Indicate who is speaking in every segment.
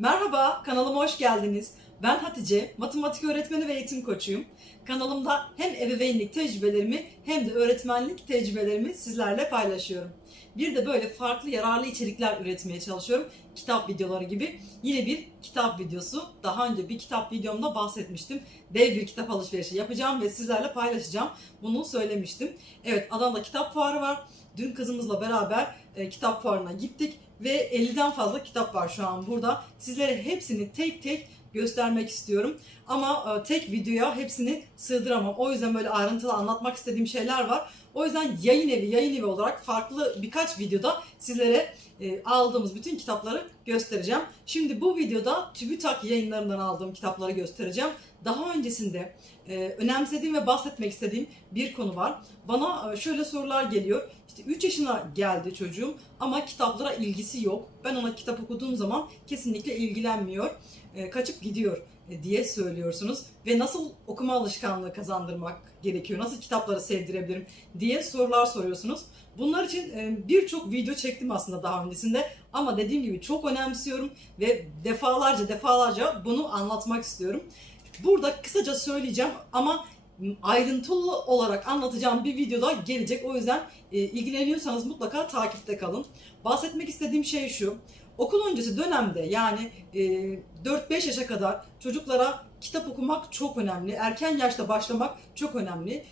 Speaker 1: Merhaba, kanalıma hoş geldiniz. Ben Hatice, matematik öğretmeni ve eğitim koçuyum. Kanalımda hem ebeveynlik tecrübelerimi hem de öğretmenlik tecrübelerimi sizlerle paylaşıyorum. Bir de böyle farklı yararlı içerikler üretmeye çalışıyorum. Kitap videoları gibi. Yine bir kitap videosu. Daha önce bir kitap videomda bahsetmiştim. Dev bir kitap alışverişi yapacağım ve sizlerle paylaşacağım. Bunu söylemiştim. Evet, Adana'da kitap fuarı var. Dün kızımızla beraber e, kitap fuarına gittik ve 50'den fazla kitap var şu an burada. Sizlere hepsini tek tek göstermek istiyorum. Ama e, tek videoya hepsini sığdıramam. O yüzden böyle ayrıntılı anlatmak istediğim şeyler var. O yüzden yayın evi, yayın evi olarak farklı birkaç videoda sizlere e, aldığımız bütün kitapları göstereceğim. Şimdi bu videoda TÜBİTAK yayınlarından aldığım kitapları göstereceğim. Daha öncesinde e, önemsediğim ve bahsetmek istediğim bir konu var. Bana e, şöyle sorular geliyor. İşte 3 yaşına geldi çocuğum ama kitaplara ilgisi yok. Ben ona kitap okuduğum zaman kesinlikle ilgilenmiyor. E, kaçıp gidiyor diye söylüyorsunuz. Ve nasıl okuma alışkanlığı kazandırmak gerekiyor? Nasıl kitapları sevdirebilirim diye sorular soruyorsunuz. Bunlar için e, birçok video çektim aslında daha öncesinde ama dediğim gibi çok önemsiyorum ve defalarca defalarca bunu anlatmak istiyorum. Burada kısaca söyleyeceğim ama ayrıntılı olarak anlatacağım bir videoda gelecek. O yüzden e, ilgileniyorsanız mutlaka takipte kalın. Bahsetmek istediğim şey şu. Okul öncesi dönemde yani e, 4-5 yaşa kadar çocuklara kitap okumak çok önemli. Erken yaşta başlamak çok önemli.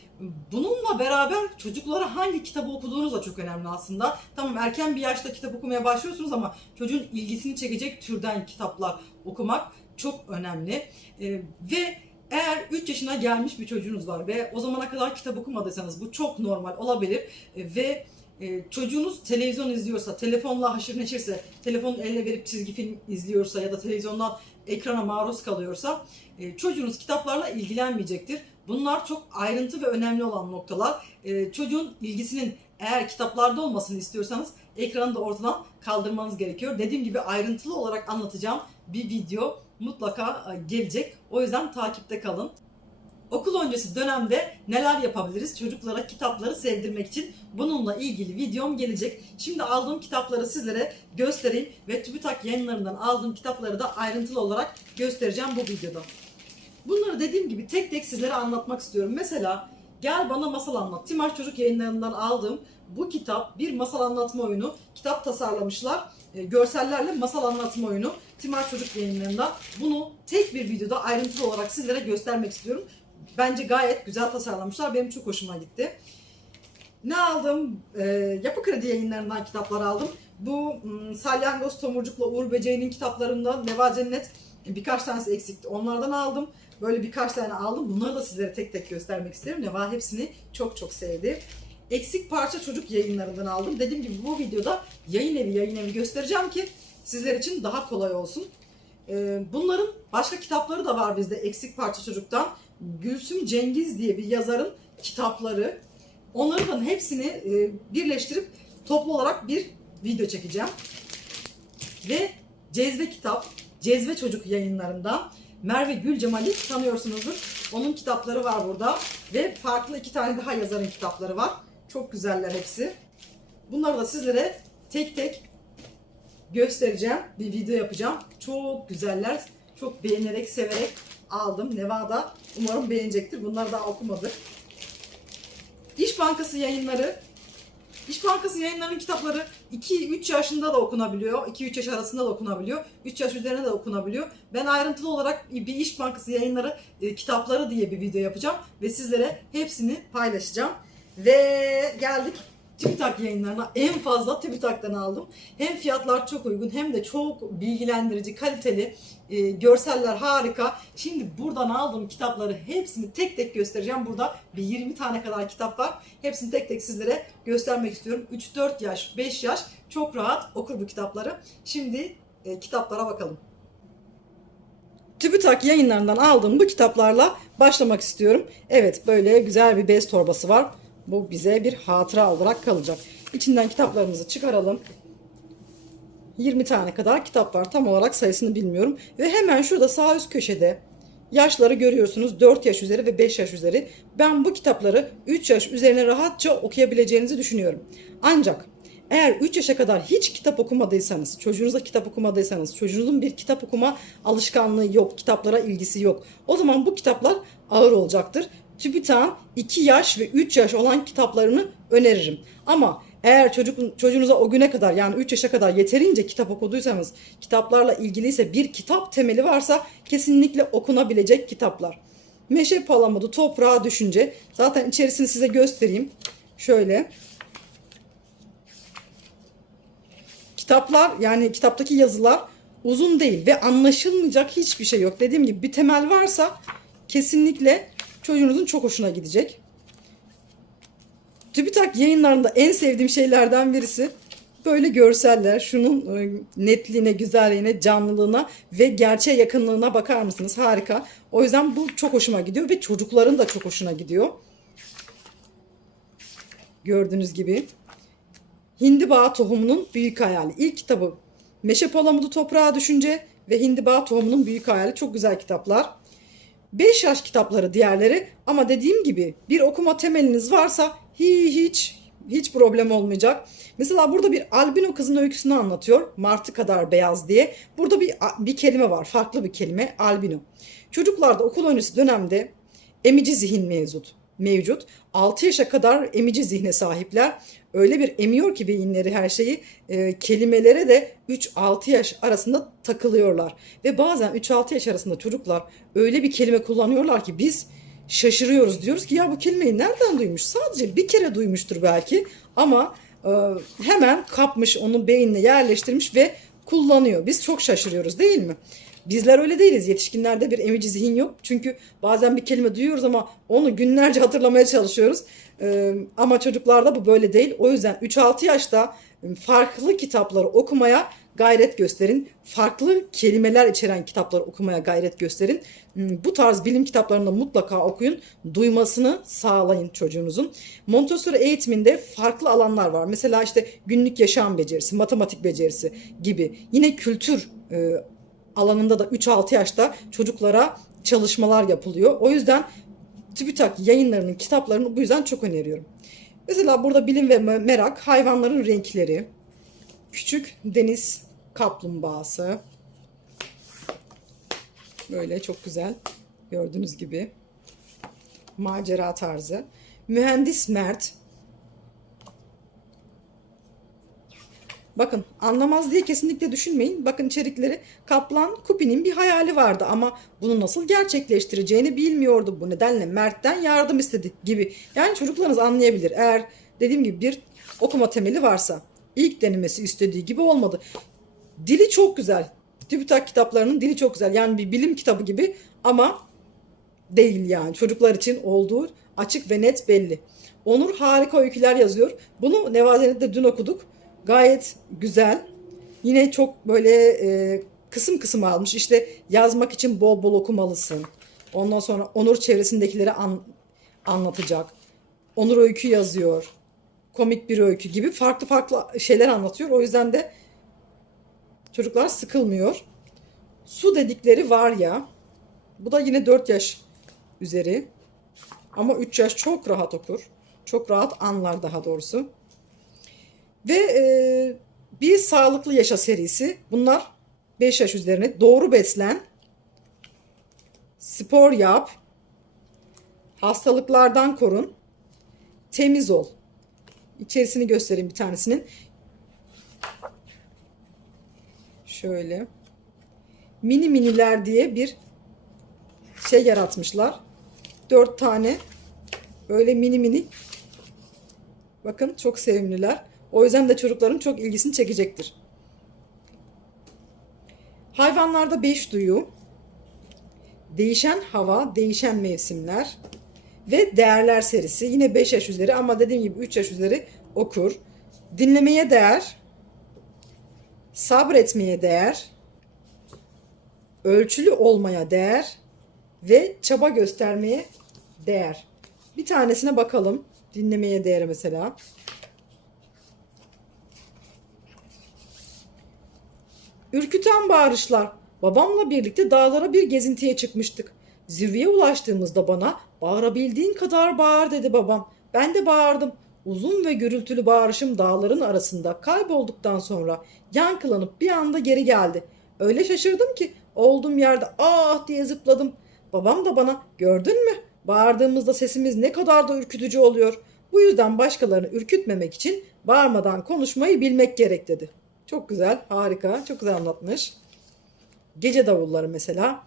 Speaker 1: Bununla beraber çocuklara hangi kitabı okuduğunuz da çok önemli aslında. Tamam erken bir yaşta kitap okumaya başlıyorsunuz ama çocuğun ilgisini çekecek türden kitaplar okumak çok önemli. E, ve eğer 3 yaşına gelmiş bir çocuğunuz var ve o zamana kadar kitap okumadıysanız bu çok normal olabilir E, ve e, çocuğunuz televizyon izliyorsa, telefonla haşır neşirse, telefonun eline verip çizgi film izliyorsa ya da televizyondan ekrana maruz kalıyorsa e, çocuğunuz kitaplarla ilgilenmeyecektir. Bunlar çok ayrıntı ve önemli olan noktalar. Çocuğun ilgisinin eğer kitaplarda olmasını istiyorsanız ekranı da ortadan kaldırmanız gerekiyor. Dediğim gibi ayrıntılı olarak anlatacağım bir video mutlaka e, gelecek. O yüzden takipte kalın. Okul öncesi dönemde neler yapabiliriz çocuklara kitapları sevdirmek için bununla ilgili videom gelecek. Şimdi aldığım kitapları sizlere göstereyim ve TÜBİTAK yayınlarından aldığım kitapları da ayrıntılı olarak göstereceğim bu videoda. Bunları dediğim gibi tek tek sizlere anlatmak istiyorum. Mesela Gel Bana Masal Anlat. Timaş Çocuk yayınlarından aldığım bu kitap bir masal anlatma oyunu. Kitap tasarlamışlar. E, görsellerle masal anlatma oyunu. Timar Çocuk yayınlarında. Bunu tek bir videoda ayrıntılı olarak sizlere göstermek istiyorum. Bence gayet güzel tasarlamışlar. Benim çok hoşuma gitti. Ne aldım? E, Yapı Kredi yayınlarından kitaplar aldım. Bu m, Salyangoz Tomurcuk'la Uğur Böceği'nin kitaplarından Neva Cennet birkaç tanesi eksikti. Onlardan aldım. Böyle birkaç tane aldım. Bunları da sizlere tek tek göstermek isterim. Neva hepsini çok çok sevdi. Eksik parça çocuk yayınlarından aldım. Dediğim gibi bu videoda yayın evi yayın evi göstereceğim ki sizler için daha kolay olsun. Ee, Bunların başka kitapları da var bizde eksik parça çocuktan. Gülsüm Cengiz diye bir yazarın kitapları. Onların hepsini e, birleştirip toplu olarak bir video çekeceğim. Ve Cezve Kitap, Cezve Çocuk yayınlarından Merve Gülcemal'i tanıyorsunuzdur. Onun kitapları var burada ve farklı iki tane daha yazarın kitapları var. Çok güzeller hepsi. Bunları da sizlere tek tek göstereceğim. Bir video yapacağım. Çok güzeller. Çok beğenerek, severek aldım. Nevada umarım beğenecektir. Bunları daha okumadık. İş Bankası yayınları. İş Bankası yayınlarının kitapları 2-3 yaşında da okunabiliyor. 2-3 yaş arasında da okunabiliyor. 3 yaş üzerine de okunabiliyor. Ben ayrıntılı olarak bir İş Bankası yayınları e, kitapları diye bir video yapacağım. Ve sizlere hepsini paylaşacağım. Ve geldik TÜBİTAK yayınlarına en fazla TÜBİTAK'tan aldım. Hem fiyatlar çok uygun hem de çok bilgilendirici, kaliteli, e, görseller harika. Şimdi buradan aldığım kitapları hepsini tek tek göstereceğim. Burada bir 20 tane kadar kitap var. Hepsini tek tek sizlere göstermek istiyorum. 3-4 yaş, 5 yaş çok rahat okur bu kitapları. Şimdi e, kitaplara bakalım. TÜBİTAK yayınlarından aldığım bu kitaplarla başlamak istiyorum. Evet böyle güzel bir bez torbası var. Bu bize bir hatıra olarak kalacak. İçinden kitaplarımızı çıkaralım. 20 tane kadar kitap var. Tam olarak sayısını bilmiyorum. Ve hemen şurada sağ üst köşede yaşları görüyorsunuz. 4 yaş üzeri ve 5 yaş üzeri. Ben bu kitapları 3 yaş üzerine rahatça okuyabileceğinizi düşünüyorum. Ancak Eğer 3 yaşa kadar hiç kitap okumadıysanız, çocuğunuza kitap okumadıysanız, çocuğunuzun bir kitap okuma alışkanlığı yok, kitaplara ilgisi yok. O zaman bu kitaplar ağır olacaktır. TÜBİTAK'ın 2 yaş ve 3 yaş olan kitaplarını öneririm. Ama eğer çocuk, çocuğunuza o güne kadar yani 3 yaşa kadar yeterince kitap okuduysanız, kitaplarla ilgiliyse bir kitap temeli varsa kesinlikle okunabilecek kitaplar. Meşe palamudu toprağa düşünce zaten içerisini size göstereyim. Şöyle. Kitaplar yani kitaptaki yazılar uzun değil ve anlaşılmayacak hiçbir şey yok. Dediğim gibi bir temel varsa kesinlikle çocuğunuzun çok hoşuna gidecek. TÜBİTAK yayınlarında en sevdiğim şeylerden birisi böyle görseller. Şunun e, netliğine, güzelliğine, canlılığına ve gerçeğe yakınlığına bakar mısınız? Harika. O yüzden bu çok hoşuma gidiyor ve çocukların da çok hoşuna gidiyor. Gördüğünüz gibi. Hindiba tohumunun büyük hayali. İlk kitabı Meşe Palamudu Toprağa Düşünce ve Hindiba tohumunun büyük hayali. Çok güzel kitaplar. 5 yaş kitapları diğerleri ama dediğim gibi bir okuma temeliniz varsa hiç hiç problem olmayacak. Mesela burada bir albino kızın öyküsünü anlatıyor. Martı kadar beyaz diye. Burada bir bir kelime var. Farklı bir kelime. Albino. Çocuklarda okul öncesi dönemde emici zihin mevcut. Mevcut. 6 yaşa kadar emici zihne sahipler. Öyle bir emiyor ki beyinleri her şeyi e, kelimelere de 3-6 yaş arasında takılıyorlar. Ve bazen 3-6 yaş arasında çocuklar öyle bir kelime kullanıyorlar ki biz şaşırıyoruz. Diyoruz ki ya bu kelimeyi nereden duymuş? Sadece bir kere duymuştur belki ama e, hemen kapmış onu beynine yerleştirmiş ve kullanıyor. Biz çok şaşırıyoruz değil mi? Bizler öyle değiliz. Yetişkinlerde bir emici zihin yok. Çünkü bazen bir kelime duyuyoruz ama onu günlerce hatırlamaya çalışıyoruz. Ee, ama çocuklarda bu böyle değil. O yüzden 3-6 yaşta farklı kitapları okumaya gayret gösterin. Farklı kelimeler içeren kitapları okumaya gayret gösterin. Hmm, Bu tarz bilim kitaplarını mutlaka okuyun. Duymasını sağlayın çocuğunuzun. Montessori eğitiminde farklı alanlar var. Mesela işte günlük yaşam becerisi, matematik becerisi gibi. Yine kültür e, alanında da 3-6 yaşta çocuklara çalışmalar yapılıyor. O yüzden TÜBİTAK yayınlarının kitaplarını bu yüzden çok öneriyorum. Mesela burada bilim ve merak, hayvanların renkleri, küçük deniz kaplumbağası. Böyle çok güzel gördüğünüz gibi macera tarzı. Mühendis Mert. Bakın anlamaz diye kesinlikle düşünmeyin. Bakın içerikleri Kaplan Kupi'nin bir hayali vardı ama bunu nasıl gerçekleştireceğini bilmiyordu. Bu nedenle Mert'ten yardım istedi gibi. Yani çocuklarınız anlayabilir. Eğer dediğim gibi bir okuma temeli varsa ilk denemesi istediği gibi olmadı. Dili çok güzel. TÜBİTAK kitaplarının dili çok güzel. Yani bir bilim kitabı gibi ama değil yani. Çocuklar için olduğu açık ve net belli. Onur harika öyküler yazıyor. Bunu Nevazenet'te dün okuduk. Gayet güzel. Yine çok böyle e, kısım kısım almış. İşte yazmak için bol bol okumalısın. Ondan sonra Onur çevresindekileri an, anlatacak. Onur öykü yazıyor. Komik bir öykü gibi farklı farklı şeyler anlatıyor. O yüzden de çocuklar sıkılmıyor. Su dedikleri var ya. Bu da yine 4 yaş üzeri. Ama 3 yaş çok rahat okur. Çok rahat anlar daha doğrusu. Ve e, bir sağlıklı yaşa serisi. Bunlar 5 yaş üzerine. Doğru beslen. Spor yap. Hastalıklardan korun. Temiz ol. İçerisini göstereyim bir tanesinin. Şöyle. Mini miniler diye bir şey yaratmışlar. Dört tane böyle mini mini. Bakın çok sevimliler. O yüzden de çocukların çok ilgisini çekecektir. Hayvanlarda beş duyu, değişen hava, değişen mevsimler ve değerler serisi. Yine 5 yaş üzeri ama dediğim gibi 3 yaş üzeri okur. Dinlemeye değer, sabretmeye değer, ölçülü olmaya değer ve çaba göstermeye değer. Bir tanesine bakalım. Dinlemeye değer mesela. Ürküten bağırışlar. Babamla birlikte dağlara bir gezintiye çıkmıştık. Zirveye ulaştığımızda bana bağırabildiğin kadar bağır dedi babam. Ben de bağırdım. uzun ve gürültülü bağırışım dağların arasında kaybolduktan sonra yankılanıp bir anda geri geldi. Öyle şaşırdım ki olduğum yerde ah diye zıpladım. Babam da bana gördün mü? Bağırdığımızda sesimiz ne kadar da ürkütücü oluyor. Bu yüzden başkalarını ürkütmemek için bağırmadan konuşmayı bilmek gerek dedi. Çok güzel, harika, çok güzel anlatmış. Gece davulları mesela.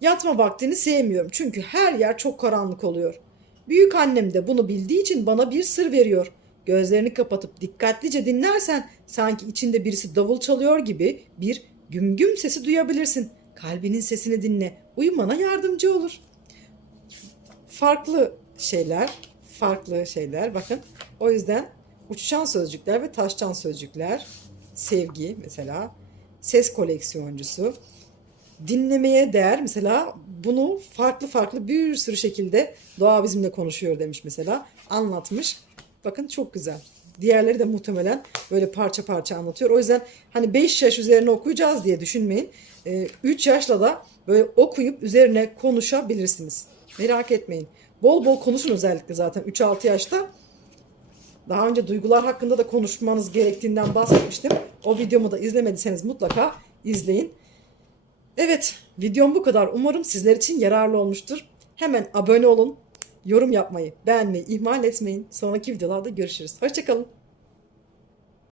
Speaker 1: Yatma vaktini sevmiyorum çünkü her yer çok karanlık oluyor. Büyük annem de bunu bildiği için bana bir sır veriyor. Gözlerini kapatıp dikkatlice dinlersen sanki içinde birisi davul çalıyor gibi bir güm güm sesi duyabilirsin. Kalbinin sesini dinle. Uyumana yardımcı olur. Farklı şeyler, farklı şeyler bakın. O yüzden uçuşan sözcükler ve taştan sözcükler, sevgi mesela, ses koleksiyoncusu, dinlemeye değer mesela bunu farklı farklı bir sürü şekilde doğa bizimle konuşuyor demiş mesela anlatmış. Bakın çok güzel. Diğerleri de muhtemelen böyle parça parça anlatıyor. O yüzden hani 5 yaş üzerine okuyacağız diye düşünmeyin. 3 yaşla da böyle okuyup üzerine konuşabilirsiniz. Merak etmeyin. Bol bol konuşun özellikle zaten 3-6 yaşta. Daha önce duygular hakkında da konuşmanız gerektiğinden bahsetmiştim. O videomu da izlemediyseniz mutlaka izleyin. Evet, videom bu kadar. Umarım sizler için yararlı olmuştur. Hemen abone olun, yorum yapmayı, beğenmeyi ihmal etmeyin. Sonraki videolarda görüşürüz. Hoşçakalın.